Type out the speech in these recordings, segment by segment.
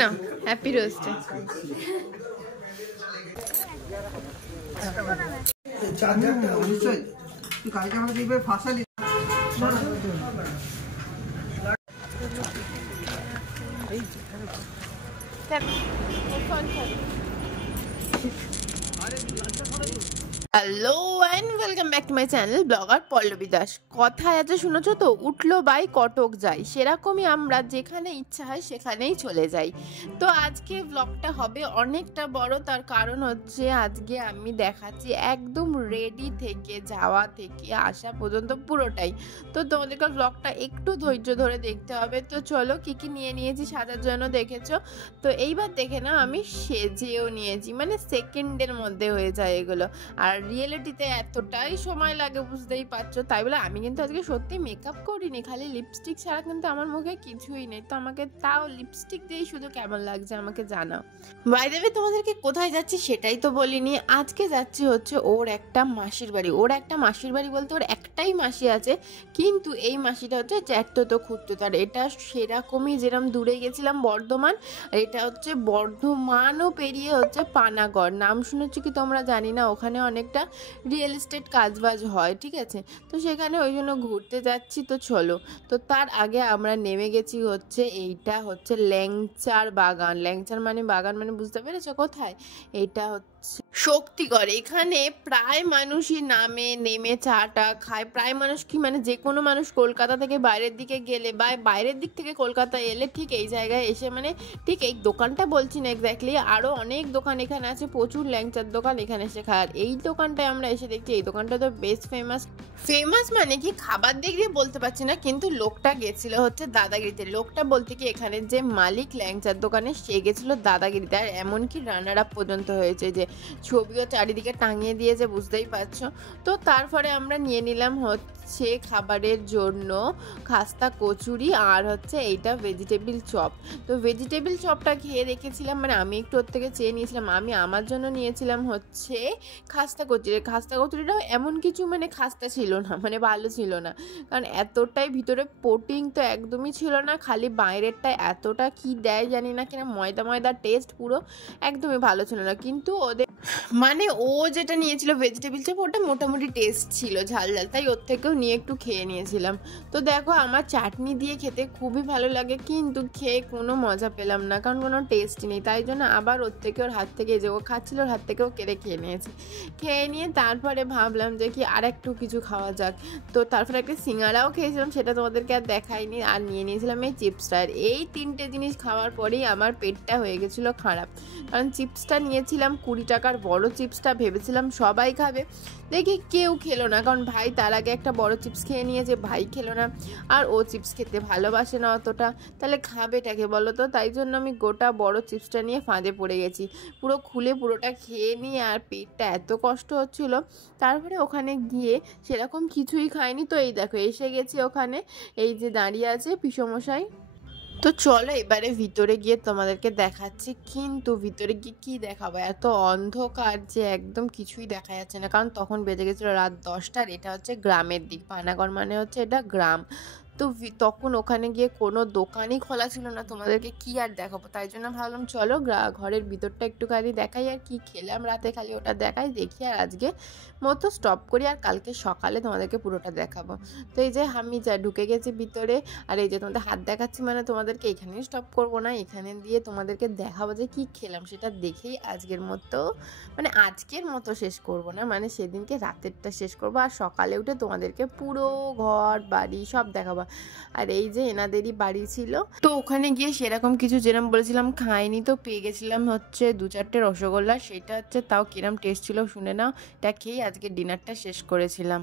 না হ্যাপি রোস্টে hello and welcome back to my channel blogger Pallabi Das. কথায় আছে শুনেছো তো, উঠলো বাই কটক যাই, সেরকমই আমরা যেখানে ইচ্ছা হয় সেখানেই চলে যাই। তো আজকে ব্লগটা হবে অনেকটা বড়, তার কারণ হচ্ছে আজকে আমি দেখাচ্ছি একদম রেডি থেকে যাওয়া থেকে আসা পর্যন্ত পুরোটাই। তো তোমাদেরকে ব্লগটা একটু ধৈর্য ধরে দেখতে হবে। তো চলো, কী কী নিয়ে নিয়েছি সাজার জন্য দেখেছো তো, এইবার দেখে না আমি সেজেও নিয়েছি, মানে সেকেন্ডের মধ্যে হয়ে যায় এগুলো। আর রিয়েলিটিতে এতটাই সময় লাগে বুঝতেই পারছো, তাই বলে আমি কিন্তু আজকে সত্যি মেকআপ করিনি, খালি লিপস্টিক ছাড়া কিন্তু আমার মুখে কিছুই নেই। তো আমাকে তাও লিপস্টিক দিয়েই শুধু কেমন লাগছে আমাকে জানাও। বাই দ্য ওয়ে, তোমাদেরকে কোথায় যাচ্ছি সেটাই তো বলিনি। আজকে যাচ্ছি হচ্ছে ওর একটা মাসির বাড়ি। ওর একটা মাসির বাড়ি বলতে ওর একটাই মাসি আছে, কিন্তু এই মাসিটা হচ্ছে চ্যাটতো খুঁড়তো। তার এটা সেরকমই যেরকম দূরে গেছিলাম বর্ধমান, আর এটা হচ্ছে বর্ধমানও পেরিয়ে হচ্ছে পানাগড়। নাম শুনেছি কি তোমরা জানি না, ওখানে অনেকটা রিয়েল এস্টেট কাজবাজ হয়, ঠিক আছে। তো সেখানে ওই জন্য ঘুরতে যাচ্ছি। তো চলো, তো তার আগে আমরা নেমে গেছি হচ্ছে, এইটা হচ্ছে ল্যাংচার বাগান। ল্যাংচার মানে বাগান, মানে বুঝতে পেরেছো কোথায়? এটা হচ্ছে শক্তিগড়। এখানে প্রায় মানুষই নামে, নেমে চাটা খায়। প্রায় মানুষ কি, মানে যে কোনো মানুষ কলকাতা থেকে বাইরের দিকে গেলে বা বাইরের দিক থেকে কলকাতা এলে ঠিক এই জায়গায় এসে, মানে ঠিক এই দোকানটা বলছি না এক্স্যাক্টলি, আরও অনেক দোকান এখানে আছে, প্রচুর ল্যাংচার দোকান এখানে এসে খায়। আর এই দোকানটায় আমরা এসে দেখছি এই দোকানটা তো বেশ ফেমাস। ফেমাস মানে কি খাবার দিক দিয়ে বলতে পারছি না, কিন্তু লোকটা গেছিল হচ্ছে দাদাগিরিতে। লোকটা বলতে কি এখানে যে মালিক ল্যাংচার দোকানে, সে গেছিলো দাদাগিরিতে। আর এমনকি রান্নার আপ পর্যন্ত হয়েছে, যে ছবিও চারিদিকে টাঙিয়ে দিয়েছে, বুঝতেই পারছো। তো তারপরে আমরা নিয়ে নিলাম হচ্ছে খাবারের জন্য খাস্তা কচুরি আর হচ্ছে এইটা ভেজিটেবিল চপ। তো ভেজিটেবিল চপটা খেয়ে রেখেছিলাম, মানে আমি একটু ওর থেকে চেয়ে নিয়েছিলাম। আমি আমার জন্য নিয়েছিলাম হচ্ছে খাস্তা কচুরি। খাস্তা কচুরিটাও এমন কিছু মানে খাস্তা ছিল না, মানে ভালো ছিল না, কারণ এতটাই ভিতরে পোটিং তো একদমই ছিল না। খালি বাইরেরটায় এতটা কি দেয় জানি না, কিনা ময়দা ময়দা টেস্ট, পুরো একদমই ভালো ছিল না। কিন্তু ওদের মানে ও যেটা নিয়েছিল ভেজিটেবিল চপ, ওটা মোটামুটি টেস্ট ছিল, ঝাল ঝাল, তাই ওর থেকেও নিয়ে একটু খেয়ে নিয়েছিলাম। তো দেখো, আমার চাটনি দিয়ে খেতে খুবই ভালো লাগে, কিন্তু খেয়ে কোনো মজা পেলাম না, কারণ কোনো টেস্ট নেই। তাই জন্য আবার ওর থেকে, ওর হাত থেকে, যে ও খাচ্ছিল ওর হাত থেকেও কেড়ে খেয়ে নিয়েছি। খেয়ে নিয়ে তারপরে ভাবলাম যে কি আর একটু কিছু খাওয়া যাক। তো তারপরে একটা সিঙ্গারাও খেয়েছিলাম, সেটা তোমাদেরকে আর দেখাইনি। আর নিয়ে নিয়েছিলাম এই চিপসটা। আর এই তিনটে জিনিস খাওয়ার পরেই আমার পেটটা হয়ে গেছিলো খারাপ, কারণ চিপসটা নিয়েছিলাম 20 টাকার বড় চিপসটা, ভেবেছিলাম সবাই খাবে, দেখি কেউ খেলো না। কারণ ভাই তার আগে একটা বড় চিপস খেয়ে নিয়েছে, ভাই খেলো না, আর ও চিপস খেতে ভালোবাসে না অতটা, তাহলে খাবেটাকে বলো তো? তাই জন্য আমি গোটা বড় চিপসটা নিয়ে ফাঁদে পড়ে গেছি, পুরো খুলে পুরোটা খেয়ে নিয়ে। আর পেটটা এত কষ্ট হচ্ছিল, তারপরে ওখানে গিয়ে সেরকম কিছুই খাইনি। তো এই দেখো এসে গেছি ওখানে, এই যে দাঁড়িয়ে আছে পিসমশাই। তো চলো এবারে ভিতরে গিয়ে তোমাদেরকে দেখাচ্ছি, কিন্তু ভিতরে গিয়ে কি দেখাবো, এত অন্ধকার যে একদম কিছুই দেখা যাচ্ছে না, কারণ তখন বেজে গেছিলো রাত 10টা। আর এটা হচ্ছে গ্রামের দিক, পানাগড় মানে হচ্ছে এটা গ্রাম। তো তখন ওখানে গিয়ে কোনো দোকানই খোলা ছিল না, তোমাদেরকে কি আর দেখাবো। তাই জন্য ভাবলাম চলো ঘরের ভিতরটা একটুখানি দেখাই, আর কি খেলাম রাতে খালি ওটা দেখাই, দেখি আর আজকে মতো স্টপ করি, আর কালকে সকালে তোমাদেরকে পুরোটা দেখাবো। তো এই যে আমি ঢুকে গেছি ভিতরে, আর এই যে তোমাদের হাত দেখাচ্ছি, মানে তোমাদেরকে এখানেই স্টপ করবো না, এখানে দিয়ে তোমাদেরকে দেখাবো যে কি খেলাম, সেটা দেখেই আজকের মতো, মানে আজকের মতো শেষ করব না, মানে সেদিনকে রাতেরটা শেষ করবো, আর সকালে উঠে তোমাদেরকে পুরো ঘর বাড়ি সব দেখাবো। আর এই যে এনাদেরই বাড়ি ছিল, তো ওখানে গিয়ে সেরকম কিছু যেরকম বলেছিলাম খাইনি, তো পেয়ে গেছিলাম হচ্ছে 2-4টে রসগোল্লা, সেটা হচ্ছে তাও কিরম টেস্ট ছিল শুনে নাও। এটা খেয়েই আজকে ডিনারটা শেষ করেছিলাম।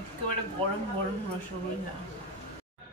একেবারে গরম গরম রসগোল্লা।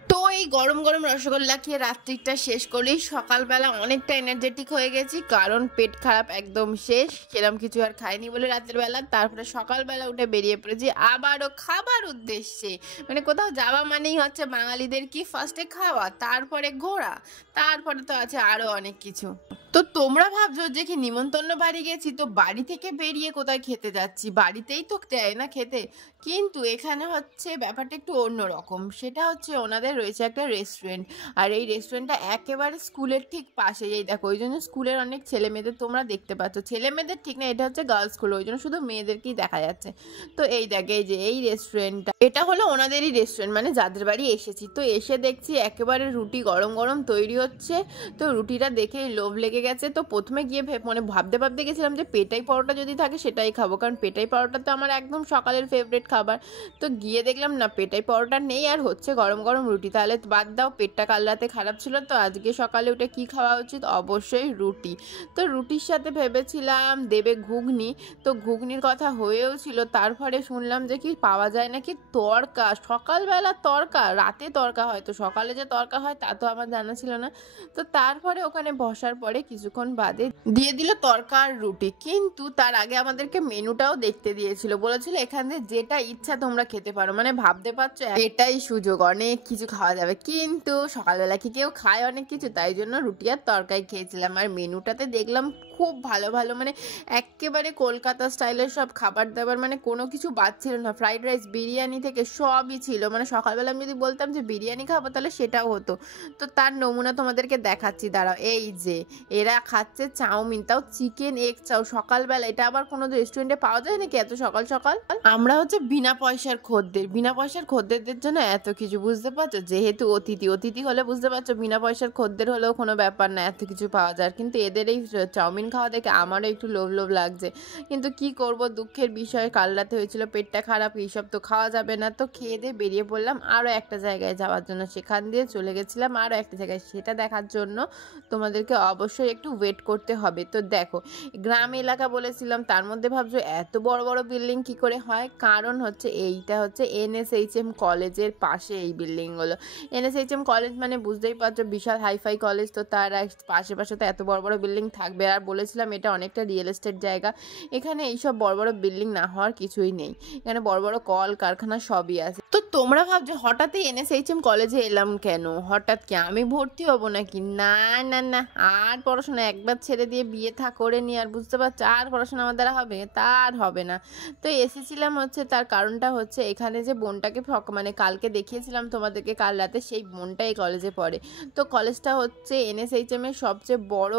তো এই গরম গরম রসগোল্লা খেয়ে রাত্রিটা শেষ করেই সকালবেলা অনেকটা এনার্জেটিক হয়ে গেছি, কারণ পেট খারাপ একদম শেষ, সেরকম কিছু আর খাইনি বলে রাতের বেলা। তারপরে সকালবেলা উঠে বেরিয়ে পড়েছি আবারও খাবার উদ্দেশ্যে। মানে কোথাও যাওয়া মানেই হচ্ছে বাঙালিদের কি, ফার্স্টে খাওয়া, তারপরে ঘোরা, তারপরে তো আছে আরও অনেক কিছু। তো তোমরা ভাবছো যে কি নিমন্ত্রণ বাড়ি গেছি, তো বাড়ি থেকে বেরিয়ে কোথায় খেতে যাচ্ছি, বাড়িতেই তো দেয় না খেতে, কিন্তু এখানে হচ্ছে ব্যাপারটা একটু অন্যরকম। সেটা হচ্ছে ওনাদের রয়েছে একটা রেস্টুরেন্ট। আর এই রেস্টুরেন্টটা একেবারে স্কুলের ঠিক পাশে। এই দেখো, ওই জন্য স্কুলের অনেক ছেলে মেয়েদের তোমরা দেখতে পাচ্ছ, ছেলে মেয়েদের ঠিক না, এটা হচ্ছে গার্লস স্কুল, ওই জন্য শুধু মেয়েদেরকেই দেখা যাচ্ছে। তো এই দেখ, এই যে এই রেস্টুরেন্টটা, এটা হলো ওনাদেরই রেস্টুরেন্ট, মানে যাদের বাড়ি এসেছি। তো এসে দেখছি একেবারে রুটি গরম গরম তৈরি হচ্ছে। তো রুটিটা দেখেই লোভ লেগে গেছে। তো প্রথমে গিয়ে মানে ভাবতে গেছিলাম যে পেটাই পরোটা যদি থাকে সেটাই খাবো, কারণ পেটাই পরোটা তো আমার একদম সকালের ফেভারিট খাবার। তো গিয়ে দেখলাম না, পেটাই পরোটা নেই, আর হচ্ছে গরম গরম রুটি। তাহলে বাদ দাও, পেটটা কাল রাতে খারাপ ছিল, তো আজকে সকালে উঠে কি খাওয়া উচিত? অবশ্যই রুটি। তো রুটির সাথে ভেবেছিলাম দেবে ঘুগনি। তো ঘুগনির কথা হয়েও ছিল, তারপরে শুনলাম যে কি পাওয়া যায় নাকি তড়কা। সকালবেলা তড়কা, রাতে তড়কা হয়, তো সকালে যে তড়কা হয় তা তো আমার জানা ছিল না। তো তারপরে ওখানে বসার পরে কিছুক্ষণ বাদে দিয়ে দিল তড়কা আর রুটি। কিন্তু তার আগে আমাদেরকে মেনুটাও দেখতে দিয়েছিল, বলেছিল এখান থেকে যেটা ইচ্ছা তোমরা খেতে পারো। মানে ভাবতে পারছো, এটাই সুযোগ, অনেক কিছু খাওয়া যাবে। কিন্তু সকালবেলা কি কেউ খায় অনেক কিছু? তাই জন্য রুটি আর তরকারি খেয়েছিলাম। আর মেনুটাতে দেখলাম খুব ভালো ভালো, মানে একেবারে কলকাতা স্টাইলের সব খাবার দাবার, মানে কোনো কিছু বাদ ছিল না। ফ্রাইড রাইস, বিরিয়ানি থেকে সবই ছিল। মানে সকালবেলা আমি যদি বলতাম যে বিরিয়ানি খাবো তাহলে সেটাও হতো। তো তার নমুনা তোমাদেরকে দেখাচ্ছি, দাঁড়াও। এই যে এরা খাচ্ছে চাউমিন, তাও চিকেন এগ চাউ সকালবেলা। এটা আবার কোনো রেস্টুরেন্টে পাওয়া যায় নাকি এত সকাল সকাল? আমরা হচ্ছে বিনা পয়সার খদ্দের, বিনা পয়সার খদ্দেরদের জন্য এত কিছু, বুঝতে পারছো? যেহেতু অতিথি হলে বুঝতে পারছো, বিনা পয়সার খদ্দের হলেও কোনো ব্যাপার না, এত কিছু পাওয়া যায়। কিন্তু এদের এই চাউমিন খাওয়া দেখে আমারও একটু লোভ লোভ লাগছে। কিন্তু কি করব, দুঃখের বিষয়, কাল রাতে হয়েছিল পেটটা খারাপ, এইসব তো খাওয়া যাবে না। তো খেয়ে দিয়ে বেরিয়ে পড়লাম আরও একটা জায়গায় যাওয়ার জন্য। সেখান দিয়ে চলে গেছিলাম আরও একটা জায়গায়, সেটা দেখার জন্য তোমাদেরকে অবশ্যই একটু ওয়েট করতে হবে। তো দেখো, গ্রাম এলাকা বলেছিলাম, তার মধ্যে ভাবছো এত বড় বড় বিল্ডিং কি করে হয়? কারণ হচ্ছে এইটা হচ্ছে NSHM কলেজের পাশে এই বিল্ডিংগুলো। NSHM কলেজ মানে বুঝতেই পারছো, বিশাল হাইফাই কলেজ। তো তার পাশে তো এত বড় বড় বিল্ডিং থাকবে। আর বলেছিলাম এটা অনেকটা রিয়েল এস্টেট জায়গা। এখানে এইসব বড় বড় বিল্ডিং না হওয়ার কিছুই নেই, এখানে বড় বড় কল কারখানা সবই আছে। তো তোমরা ভাবছো হঠাৎই NSHM কলেজে এলাম কেন? হঠাৎ কি আমি ভর্তি হব নাকি? না না না, আর পড়াশোনা একবার ছেড়ে দিয়ে বিয়ে করে নি, আর বুঝতে পারছো আর পড়াশোনা আমার দ্বারা হবে? তার হবে না। তো এসেছিলাম হচ্ছে, তার কারণটা হচ্ছে এখানে যে বোনটাকে মানে কালকে দেখিয়েছিলাম তোমাদেরকে কাল রাতে, সেই বোনটা এই কলেজে পড়ে। তো কলেজটা হচ্ছে NSHM এর সবচেয়ে বড়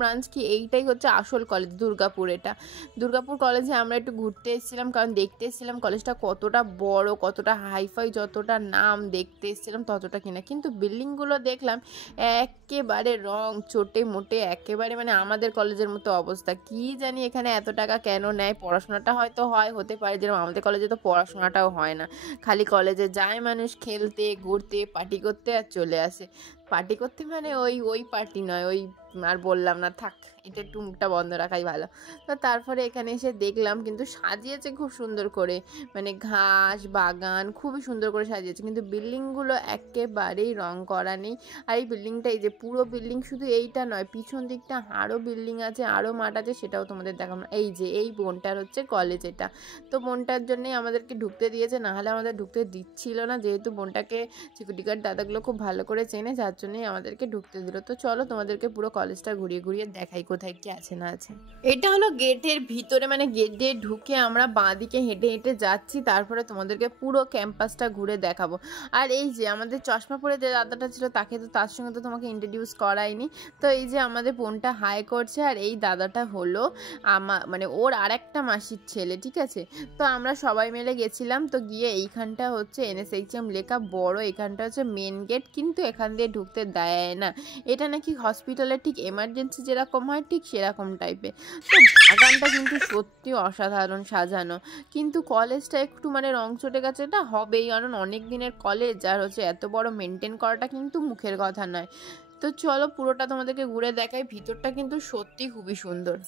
ব্রাঞ্চ কি, এইটাই হচ্ছে আসল কলেজ, দুর্গাপুর। এটা দুর্গাপুর কলেজে আমরা একটু ঘুরতে এসেছিলাম, কারণ দেখতে এসেছিলাম কলেজটা কতটা বড়, কতটা হাইফাই, যতটা নাম দেখতে এসেছিলাম ততটা কিনা। কিন্তু বিল্ডিংগুলো দেখলাম একেবারে রং চোটে মোটে, একেবারে মানে আমাদের কলেজের মতো অবস্থা। কি জানি এখানে এত টাকা কেন নেয়? পড়াশোনাটা হয়তো হতে পারে, যেরকম আমাদের কলেজে তো পড়াশোনাটাও হয় না, খালি কলেজে যায় মানুষ খেলতে, ঘুরতে, পার্টি করতে আর চলে আসে। পার্টি করতে মানে ওই পার্টি নয়, ওই আর বললাম না, থাক, এটা একটু মুখটা বন্ধ রাখাই ভালো। তো তারপরে এখানে এসে দেখলাম, কিন্তু সাজিয়েছে খুব সুন্দর করে, মানে ঘাস বাগান খুবই সুন্দর করে সাজিয়েছে। কিন্তু বিল্ডিংগুলো একেবারেই রং করা নেই। আর এই বিল্ডিংটা, এই যে পুরো বিল্ডিং, শুধু এইটা নয়, পিছন দিকটা আরও বিল্ডিং আছে, আরও মাঠ আছে, সেটাও তোমাদের দেখাবো। এই যে এই বোনটার হচ্ছে কলেজ এটা। তো বোনটার জন্যই আমাদেরকে ঢুকতে দিয়েছে, নাহলে আমাদের ঢুকতে দিচ্ছিল না। যেহেতু বোনটাকে সিকিউরিটি গার্ড দাদাগুলো খুব ভালো করে চেনে, যার জন্যই আমাদেরকে ঢুকতে দিল। তো চলো তোমাদেরকে পুরো কলেজটা ঘুরিয়ে ঘুরিয়ে দেখাই কোথায় কি আছে না আছে। এটা হলো গেটের ভিতরে, মানে গেট দিয়ে ঢুকে আমরা বাঁ দিকে হেঁটে হেঁটে যাচ্ছি, তারপরে তোমাদেরকে পুরো ক্যাম্পাসটা ঘুরে দেখাবো। আর এই যে আমাদের চশমা পরে যে দাদাটা ছিল, তার সঙ্গে তো তোমাকে ইন্ট্রোডিউস করাইনি। তো এই যে আমাদের বোনটা হাই করছে, আর এই দাদাটা হলো মানে ওর আর একটা মাসির ছেলে, ঠিক আছে? তো আমরা সবাই মিলে গেছিলাম। তো গিয়ে এইখানটা হচ্ছে NSHM লেখা বড়, এখানটা হচ্ছে মেন গেট, কিন্তু এখান দিয়ে ঢুকতে দেয় না। এটা নাকি হসপিটালে ঠিক এমার্জেন্সি যেরকম হয় ঠিক সেরকম টাইপের। তো বাগানটা কিন্তু সত্যি অসাধারণ সাজানো, কিন্তু কলেজটা একটু মানে রং চটে গেছে, এটা হবেই, কারণ অনেক দিনের কলেজ, আর হচ্ছে এত বড় মেনটেন করাটা কিন্তু মুখের কথা নয়। তো চলো পুরোটা তোমাদেরকে ঘুরে দেখাই। ভিতরটা কিন্তু সত্যি খুবই সুন্দর।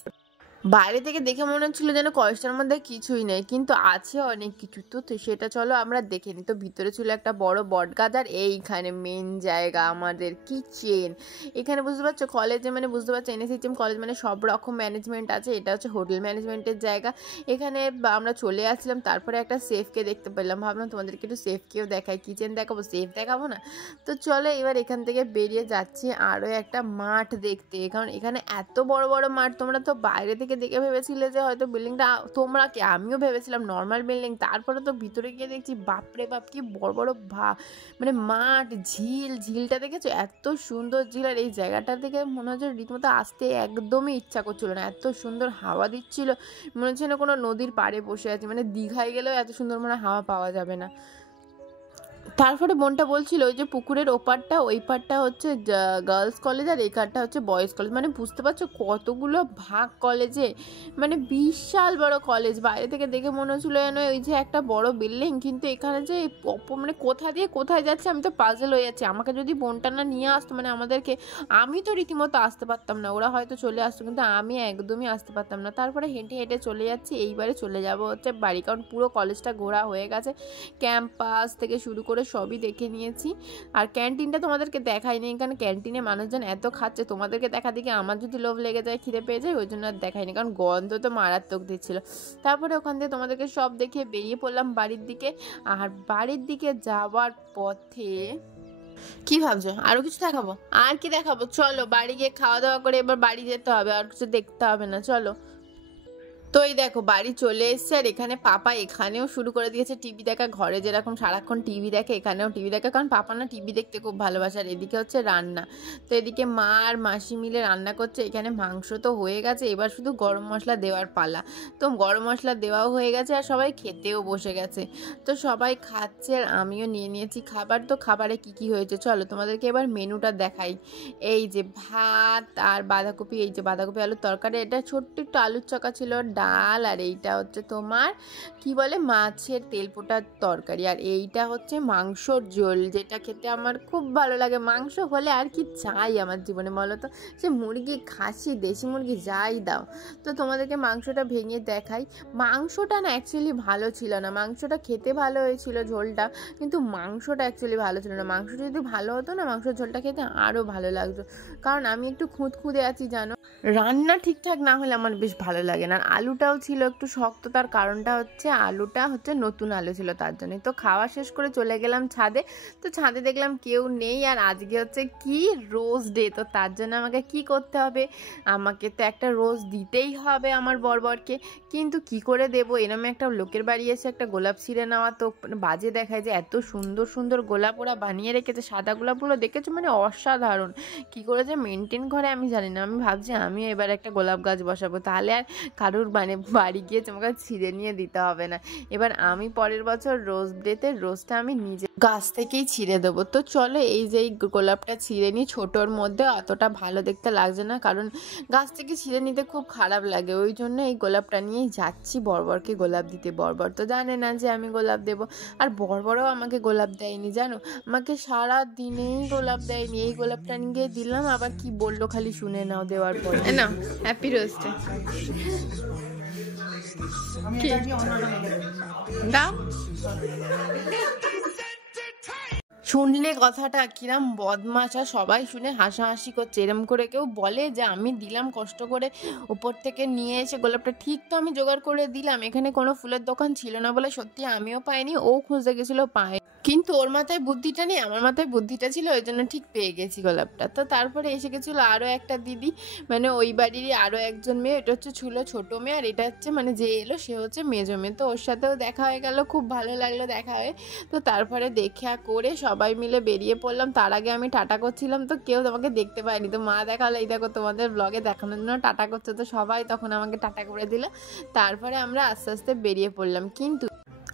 বাইরে থেকে দেখে মনে হচ্ছিল যেন কলেজটার মধ্যে কিছুই নেই, কিন্তু আছে অনেক কিছু। তো সেটা চলো আমরা দেখে নিই। তো ভিতরে ছিল একটা বড় বটগাছ, আর এইখানে মেন জায়গা আমাদের কিচেন। এখানে বুঝতে পারছো কলেজে, মানে বুঝতে পারছো NSHM কলেজ মানে সব রকম ম্যানেজমেন্ট আছে। এটা হচ্ছে হোটেল ম্যানেজমেন্টের জায়গা। এখানে আমরা চলে আসলাম, তারপরে একটা সেফকে দেখতে পেলাম, ভাবলাম তোমাদেরকে একটু সেফকেও দেখাই। কিচেন দেখাবো, সেফ দেখাবো না? তো চলো এবার এখান থেকে বেরিয়ে যাচ্ছি আরও একটা মাঠ দেখতে, কারণ এখানে এত বড় বড় মাঠ তোমরা তো বাইরে থেকে থেকে দেখে ভেবেছিলে যে হয়তো বিল্ডিংটা, তোমরা কি, আমিও ভেবেছিলাম নর্মাল বিল্ডিং, তারপরে তো ভিতরে গিয়ে দেখছি বাপরে বাপ কি বড় বড় মানে মাঠ, ঝিলটা দেখেছো, এত সুন্দর ঝিল। আর এই জায়গাটা থেকে মনে হচ্ছে রীতিমতো আসতে একদমই ইচ্ছা করছিল না, এত সুন্দর হাওয়া দিচ্ছিল, মনে হচ্ছে না কোনো নদীর পাড়ে বসে আছি। মানে দীঘায় গেলেও এত সুন্দর মানে হাওয়া পাওয়া যাবে না। তারপরে বোনটা বলছিল ওই যে পুকুরের ওপারটা, ওই পারটা হচ্ছে গার্লস কলেজ আর এই কারটা হচ্ছে বয়েজ কলেজ। মানে বুঝতে পারছো কতগুলো ভাগ কলেজে, মানে বিশাল বড় কলেজ। বাইরে থেকে দেখে মনে হচ্ছিল যেন ওই যে একটা বড় বিল্ডিং, কিন্তু এখানে যে মানে কোথা দিয়ে কোথায় যাচ্ছে আমি তো পাজল হয়ে যাচ্ছি। আমাকে যদি বোনটা না নিয়ে আসতো, মানে আমাদেরকে, আমি তো রীতিমতো আসতে পারতাম না, ওরা হয়তো চলে আসতো, কিন্তু আমি একদমই আসতে পারতাম না। তারপরে হেঁটে হেঁটে চলে যাচ্ছি, এইবারে চলে যাব হচ্ছে বাড়ি, কারণ পুরো কলেজটা ঘোরা হয়ে গেছে, ক্যাম্পাস থেকে শুরু করে সবই দেখে নিয়েছি। আর ক্যান্টিনটা তোমাদেরকে দেখাইনি, এখানে ক্যান্টিনে মানুষজন এত খাচ্ছে, তোমাদেরকে দেখা দেখে আমার যদি লোভ লেগে যায়, খিদে পেয়ে যায়, ওই জন্য আর দেখাইনি, কারণ গন্ধ তো মারাত্মক দিচ্ছিল। তারপরে ওখান থেকে তোমাদেরকে সব দেখে বেরিয়ে পড়লাম বাড়ির দিকে। আর বাড়ির দিকে যাওয়ার পথে কি ভাবছো, আরো কিছু দেখাবো? আর কি দেখাবো, চলো বাড়ি গিয়ে খাওয়া দাওয়া করে এবার বাড়ি যেতে হবে, আর কিছু দেখতে হবে না, চলো। তো এই দেখো বাড়ি চলে এসছে, আর এখানে পাপা এখানেও শুরু করে দিয়েছে টিভি দেখা। ঘরে যেরকম সারাক্ষণ টিভি দেখে, এখানেও টিভি দেখে, কারণ পাপা না টিভি দেখতে খুব ভালোবাসে। আর এদিকে হচ্ছে রান্না, তো এদিকে মা আর মাসি মিলে রান্না করছে। এখানে মাংস তো হয়ে গেছে, এবার শুধু গরম মশলা দেওয়ার পালা। তো গরম মশলা দেওয়াও হয়ে গেছে, আর সবাই খেতেও বসে গেছে। তো সবাই খাচ্ছে, আর আমিও নিয়ে নিয়েছি খাবার। তো খাবারে কি কি হয়েছে চলো তোমাদেরকে এবার মেনুটা দেখাই। এই যে ভাত আর বাঁধাকপি, এই যে বাঁধাকপি আলুর তরকারি, এটা ছোট্ট একটু আলুর চকা ছিল, ডাল, আর এইটা হচ্ছে তোমার কি বলে মাছের তেলপোটার তরকারি, আর এইটা হচ্ছে মাংসর ঝোল, যেটা খেতে আমার খুব ভালো লাগে। মাংস হলে আর কি চাই আমার জীবনে বলো তো, সে মুরগি, খাসি, দেশি মুরগি যাই দাও। তো তোমাদেরকে মাংসটা ভেঙে দেখাই। মাংসটা না অ্যাকচুয়ালি ভালো ছিল না, মাংসটা খেতে ভালো হয়েছিল ঝোলটা, কিন্তু মাংসটা অ্যাকচুয়ালি ভালো ছিল না। মাংসটা যদি ভালো হতো না, মাংসের ঝোলটা খেতে আরও ভালো লাগতো, কারণ আমি একটু খুঁতখুঁতে আছি জানো, রান্না ঠিকঠাক না হলে আমার বেশ ভালো লাগে না। আর আলুটাও ছিল একটু শক্ত, তার কারণটা হচ্ছে আলুটা হচ্ছে নতুন আলু ছিল, তার জন্যই। তো খাওয়া শেষ করে চলে গেলাম ছাদে। তো ছাদে দেখলাম কেউ নেই, আর আজকে হচ্ছে কি রোজ ডে, তো তার জন্য আমাকে কি করতে হবে, আমাকে তো একটা রোজ দিতেই হবে আমার বরবরকে। কিন্তু কি করে দেবো, এরম একটা লোকের বাড়ি এসে একটা গোলাপ ছিঁড়ে নেওয়া তো বাজে দেখায়। যে এত সুন্দর সুন্দর গোলাপ ওরা বানিয়ে রেখেছে, সাদা গোলাপগুলো দেখেছো, মানে অসাধারণ। কি করে যে মেনটেন করে আমি জানি না। আমি ভাবছি আমি এবার একটা গোলাপ গাছ বসাবো, তাহলে আর কারুর মানে বাড়ি গিয়ে তোমাকে ছিঁড়ে নিয়ে দিতে হবে না। এবার আমি পরের বছর রোজ ডেতে রোজটা আমি নিজে গাছ থেকেই ছিঁড়ে দেবো। তো চলো এই যে এই গোলাপটা ছিঁড়ে নিই, ছোটোর মধ্যে অতটা ভালো দেখতে লাগছে না, কারণ গাছ থেকে ছিঁড়ে নিতে খুব খারাপ লাগে, ওই জন্য এই গোলাপটা নিয়েই যাচ্ছি বরবরকে গোলাপ দিতে। বরবর তো জানে না যে আমি গোলাপ দেবো, আর বরবরও আমাকে গোলাপ দেয়নি জানো, আমাকে সারা দিনেই গোলাপ দেয়নি। এই গোলাপটা নিয়ে দিলাম, আবার কি বললো খালি শুনে নাও দেওয়ার পর। না হ্যাপি রোজডে দাও। শুনলে কথাটা কিরম বদমাশ, আর সবাই শুনে হাসাহাসি করছে। এরম করে কেউ বলে যে আমি দিলাম কষ্ট করে উপর থেকে নিয়ে এসে গোলাপটা, ঠিক তো আমি জোগাড় করে দিলাম, এখানে কোনো ফুলের দোকান ছিল না বলে সত্যি আমিও পাইনি, ও খুঁজতে গেছিলো পায়, কিন্তু ওর মাথায় বুদ্ধিটা নেই, আমার মাথায় বুদ্ধিটা ছিল, ওই জন্য ঠিক পেয়ে গেছি গোলাপটা। তো তারপরে এসে গেছিলো আরও একটা দিদি, মানে ওই বাড়িরই আরও একজন মেয়ে, এটা হচ্ছে ছিল ছোটো মেয়ে, আর এটা হচ্ছে মানে যে এলো সে হচ্ছে মেজো মেয়ে। তো ওর সাথেও দেখা হয়ে গেল, খুব ভালো লাগলো দেখা হয়ে। তো তারপরে দেখা করে সবাই মিলে বেরিয়ে পড়লাম। তার আগে আমি টাটা করছিলাম, তো কেউ তোমাকে দেখতে পায়নি, তো মা দেখালো এই দেখো তোমাদের ব্লগে দেখানোর জন্য টাটা করছে, তো সবাই তখন আমাকে টাটা করে দিল। তারপরে আমরা আস্তে আস্তে বেরিয়ে পড়লাম। কিন্তু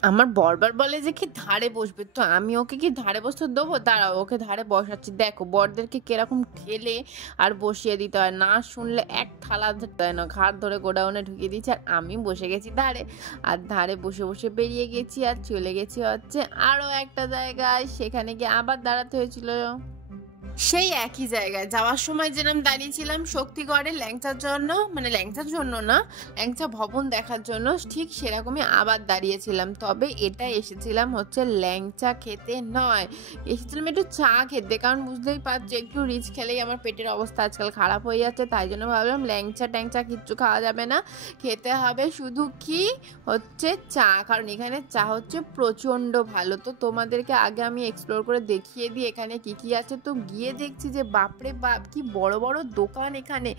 আমার বরবার বলে যে কি ধারে বসবে, তো আমি ওকে কি ধারে বসতে দেবো, দাঁড়াও ওকে ধারে বসাচ্ছি। দেখো বরদেরকে কিরকম ঠেলে আর বসিয়ে দিতে হয়, না শুনলে এক থালা ধরতে হয় না, ঘাট ধরে গোডাউনে ঢুকিয়ে দিচ্ছি। আর আমি বসে গেছি ধারে, আর ধারে বসে বসে বেরিয়ে গেছি, আর চলে গেছি হচ্ছে আরও একটা জায়গায়, সেখানে গিয়ে আবার দাঁড়াতে হয়েছিল সেই একই জায়গায়। যাওয়ার সময় যেরকম দাঁড়িয়েছিলাম শক্তিগড়ের ল্যাংচার জন্য, মানে ল্যাংচার জন্য না, ল্যাংচা ভবন দেখার জন্য, ঠিক সেরকমই আবার দাঁড়িয়েছিলাম। তবে এটা এসেছিলাম হচ্ছে ল্যাংচা খেতে নয়, এসেছিলাম একটু চা খেতে, কারণ বুঝতেই পারছো একটু রিচ খেলেই আমার পেটের অবস্থা আজকাল খারাপ হয়ে যাচ্ছে, তাই জন্য ভাবলাম ল্যাংচা ট্যাংচা কিচ্ছু খাওয়া যাবে না, খেতে হবে শুধু কি হচ্ছে চা, কারণ এখানে চা হচ্ছে প্রচণ্ড ভালো। তো তোমাদেরকে আগে আমি এক্সপ্লোর করে দেখিয়ে দিই এখানে কি কি আছে। তো গিয়ে গিয়ে দেখছি যে বাপরে বাপ কি বড় বড় দোকান এখানে।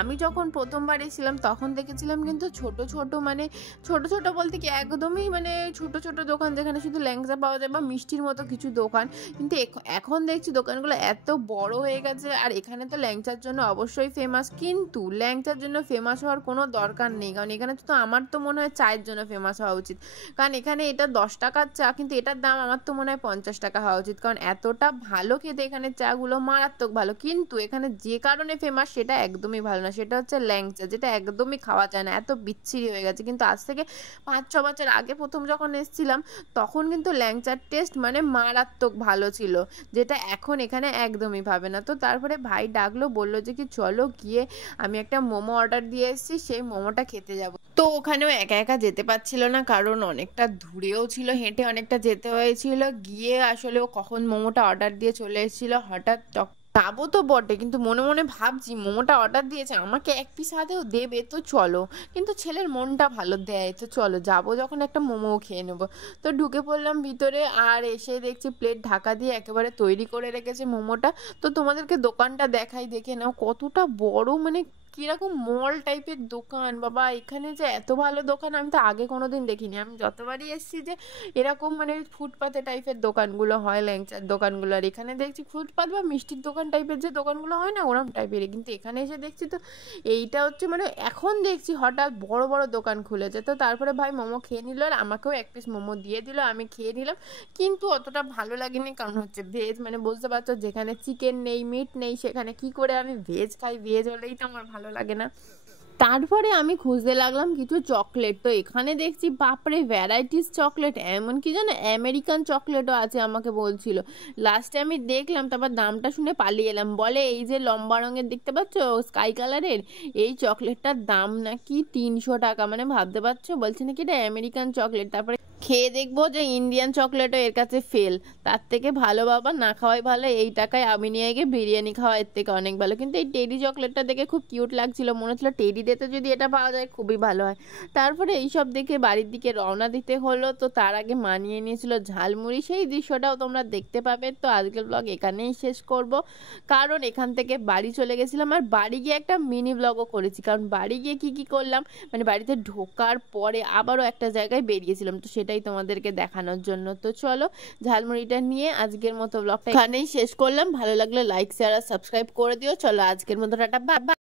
আমি যখন প্রথমবার এসেছিলাম তখন দেখেছিলাম কিন্তু ছোট ছোট মানে ছোট ছোট বলতে কি একদমই মানে ছোট ছোট দোকান যেখানে শুধু ল্যাংচা পাওয়া যায় বা মিষ্টির মতো কিছু দোকান, কিন্তু এখন দেখছি দোকানগুলো এত বড় হয়ে গেছে। আর এখানে তো ল্যাংচার জন্য অবশ্যই ফেমাস, কিন্তু ল্যাংচার জন্য ফেমাস হওয়ার কোনো দরকার নেই, কারণ এখানে তো আমার তো মনে হয় চায়ের জন্য ফেমাস হওয়া উচিত। কারণ এখানে এটা 10 টাকার চা, কিন্তু এটার দাম আমার তো মনে হয় 50 টাকা হওয়া উচিত, কারণ এতটা ভালো খেতে এখানে চাগুলো, মারাত্মক ভালো। কিন্তু এখানে যে কারণে ফেমাস সেটা একদমই ভালো না, সেটা হচ্ছে ল্যাংচা, যেটা একদমই খাওয়া যায় না, এত বিচ্ছিরি হয়ে গেছে। কিন্তু আজ থেকে 5-6 বছর আগে প্রথম যখন এসেছিলাম তখন কিন্তু ল্যাংচার টেস্ট মানে মারাত্মক ভালো ছিল, যেটা এখন এখানে একদমই পাবে না। তো তারপরে ভাই ডাকলো, বললো যে কি চলো গিয়ে আমি একটা মোমো অর্ডার দিয়ে এসেছি, সেই মোমোটা খেতে যাব। তো ওখানেও একা একা যেতে পারছিল না, কারণ অনেকটা দূরেও ছিল, হেঁটে অনেকটা যেতে হয়েছিল। গিয়ে আসলে ও কখন মোমোটা অর্ডার দিয়ে চলে এসেছিল, হঠাৎ যাবো তো বটে, কিন্তু মনে মনে ভাবছি মোমোটা অর্ডার দিয়েছে আমাকে এক পিস হাতেও দেবে তো চলো, কিন্তু ছেলের মনটা ভালো দেয় তো চলো যাবো যখন একটা মোমোও খেয়ে নেবো। তো ঢুকে পড়লাম ভিতরে, আর এসে দেখছি প্লেট ঢাকা দিয়ে একেবারে তৈরি করে রেখেছে মোমোটা। তো তোমাদেরকে দোকানটা দেখাই, দেখে নাও কতটা বড়, মানে কিরকম মল টাইপের দোকান। বাবা এখানে যে এত ভালো দোকান আমি তো আগে কোনোদিন দেখিনি। আমি যতবারই এসেছি যে এরকম মানে ফুটপাতে টাইপের দোকানগুলো হয়, ল্যাংচার দোকানগুলো, আর এখানে দেখছি ফুটপাত বা মিষ্টির দোকান টাইপের যে দোকানগুলো হয় না ওরম টাইপেরই, কিন্তু এখানে এসে দেখছি তো এইটা হচ্ছে মানে এখন দেখছি হঠাৎ বড় বড় দোকান খুলেছে। তো তারপরে ভাই মোমো খেয়ে নিল, আর আমাকেও এক পিস মোমো দিয়ে দিল, আমি খেয়ে নিলাম। কিন্তু অতটা ভালো লাগেনি, কারণ হচ্ছে ভেজ, মানে বুঝতে পারছো যেখানে চিকেন নেই মিট নেই সেখানে কি করে আমি ভেজ খাই, ভেজ হলেই তো আমার ভালো লাগে না। তারপরে আমি খুঁজতে লাগলাম কিছু চকলেট, তো এখানে দেখছি বাপরে ভ্যারাইটিস চকলেট, এমনকি যেন আমেরিকান চকলেটও আছে আমাকে বলছিল। লাস্টে আমি দেখলাম, তারপর দামটা শুনে পালিয়ে এলাম। বলে এই যে লম্বা রঙের দেখতে পাচ্ছ স্কাই কালারের, এই চকলেটটার দাম নাকি 300 টাকা, মানে ভাবতে পারছো, বলছে নাকি এটা আমেরিকান চকলেট। তারপরে খেয়ে দেখবো যে ইন্ডিয়ান চকলেটও এর কাছে ফেল, তার থেকে ভালো বাবা না খাওয়াই ভালো, এই টাকায় আমি নিয়ে গিয়ে বিরিয়ানি খাওয়া এর থেকে অনেক ভালো। কিন্তু এই টেডি চকলেটটা দেখে খুব কিউট লাগছিল, মনে হচ্ছিল টেডি দিতে যদি এটা পাওয়া যায় খুবই ভালো হয়। তারপরে এইসব দেখে বাড়ির দিকে রওনা দিতে হলো। তো তার আগে মানিয়ে নিয়েছিল ঝালমুড়ি, সেই দৃশ্যটাও তোমরা দেখতে পাবে। তো আজকের ব্লগ এখানেই শেষ করব, কারণ এখান থেকে বাড়ি চলে গেছিলাম, আর বাড়ি গিয়ে একটা মিনি ব্লগও করেছি, কারণ বাড়ি গিয়ে কি কি করলাম, মানে বাড়িতে ঢোকার পরে আবারও একটা জায়গায় বেরিয়েছিলাম, তো সেটাই তোমাদেরকে দেখানোর জন্য। তো চলো ঝালমুড়িটা নিয়ে আজকের মতো ব্লগটা এখানেই শেষ করলাম। ভালো লাগলে লাইক শেয়ার আর সাবস্ক্রাইব করে দিও। চলো আজকের মতো টাটা, বাই।